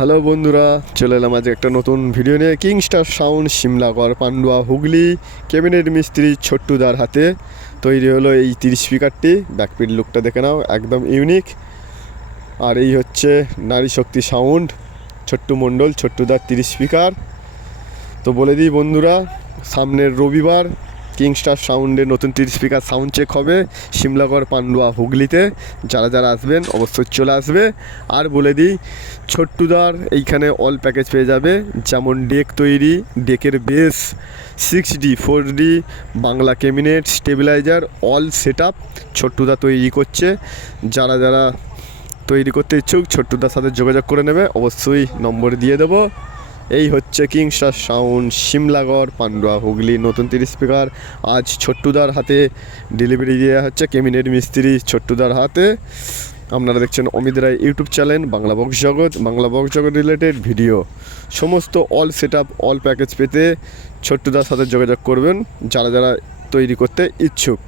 Hello বন্ধুরা, চলে এলাম আজ একটা নতুন ভিডিও নিয়ে। Kingstar sound Simlagarh Pandua Hooghly cabinet মিস্ত্রি ছোট্টুদার হাতে। তৈরি হলো এই তিরিশ স্পিকারটি ব্যাকপিট লুকটা দেখে নাও, একদম ইউনিক আর এই হচ্ছে নারী শক্তি সাউন্ড ছোট্টু মণ্ডল, ছোট্টুদার তিরিশ স্পিকার তো বলে দিই বন্ধুরা, সামনের রবিবার কিংস্টার সাউন্ডে নতুন তিরিশ স্পিকার সাউন্ড চেক হবে শিমলাগড় পান্ডুয়া হুগলিতে যারা যারা আসবেন, অবশ্যই চলে আসবে। আর বলে দিই, ছোট্টুদার এইখানে অল প্যাকেজ পেয়ে যাবে। যেমন ডেক তৈরি ডেকের base six D four D Bangla cabinet stabiliser all set up ছোট্টুদা তৈরি করছে। যারা যারা তৈরি করতে ইচ্ছুক, ছোট্টুদার সাথে যোগাযোগ করে নেবে। অবশ্যই নম্বর দিয়ে দেবো। এই হচ্ছে কিংস্টার সাউন্ড সিমলাগড় পান্ডুয়া হুগলি, নতুন তিরিশ স্পিকার আজ ছোট্টুদার হাতে ডেলিভারি দেওয়া হচ্ছে কেমিনেট মিস্ত্রি ছোট্টুদার হাতে। আপনারা দেখছেন Amit Roy YouTube channel Bangla box Jagat. Bangla box Jagat related video সমস্ত অল সেট অল প্যাকেজ পেতে ছোট্টুদার সাথে যোগাযোগ করবেন, যারা যারা তৈরি করতে ইচ্ছুক।